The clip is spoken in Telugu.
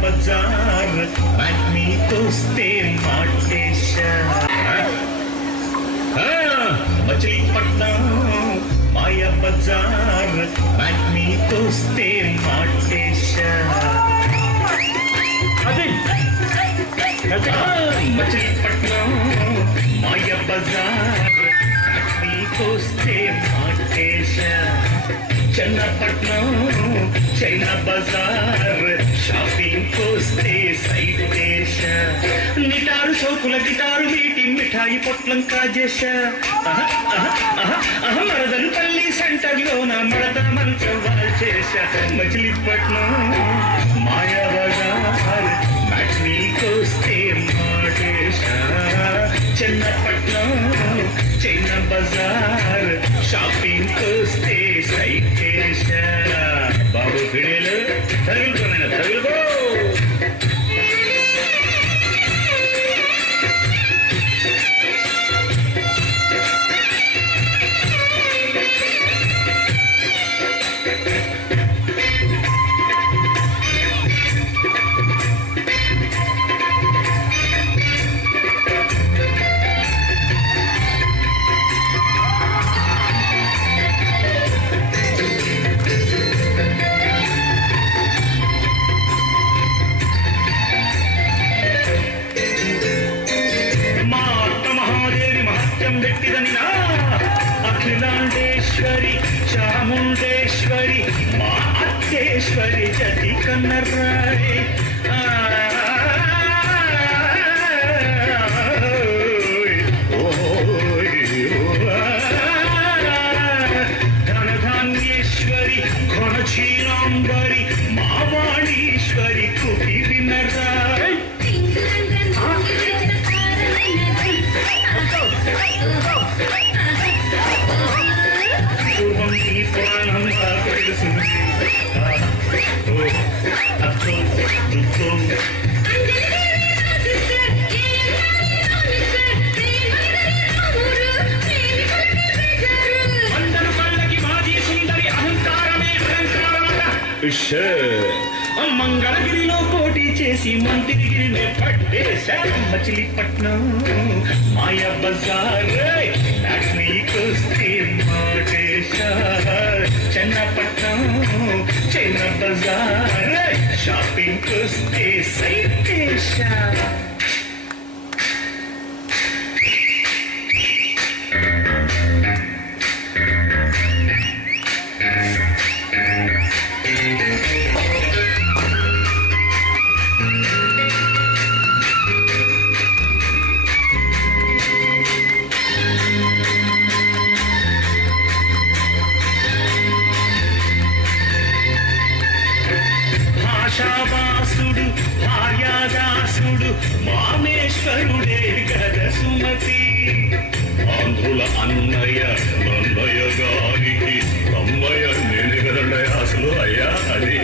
బజార్ నీకొస్తే మాటేశ మచిలీపట్నం మాయ బజార్ నీకొస్తే మాటేశ మచిలీపట్నం మాయ బజార్ నీకొస్తే మాటేశ చెన్నపట్నం చైనా బజార్. షాపింగ్ కోస్తే దేశ నిటారు చౌకుల గిటారు వీటి మిఠాయి పొట్లం కాజేశ. మరదలు పల్లి సెంటర్ లోన మడత మంచం వాల్చేశ మచిలీపట్నం మాయా బజార్ మ్యాట్నీ కోస్తే మాటేశ. చెన్నపట్నం చైనా బజార్. ಸುಂದರಿ ಚಾಮುಂಡೇಶ್ವರಿ ಮಾ ಅತ್ತೇಶ್ವರಿ ಜತಿ ಕನ್ನರಾಣಿ ಧನಧಾನ್ಯೇಶ್ವರಿ ಘನಶೀಲಾಂಬರಿ ಮಾ ವಾಣೀಶ್ವರಿ ಕುಟಿ ವಿನರಾ Oh, oh, oh, oh. మంగళగిరిలో పోటీ చేసి మంత్రిగిరిని పట్టేశారు మచిలీపట్నం మాయ బజార్ నీకొస్తే మాటేశా చెన్నపట్నం చిన్న బజార్ సైటేశా భాషావాసుడు భార్యాదాసుడు మామేశ్వరుడే గద సుమతి ఆంధ్రుల అన్నయ్య నన్నయ్య గారికి అమ్మయ్య నేను కదండి అసలు అయ్యా అది.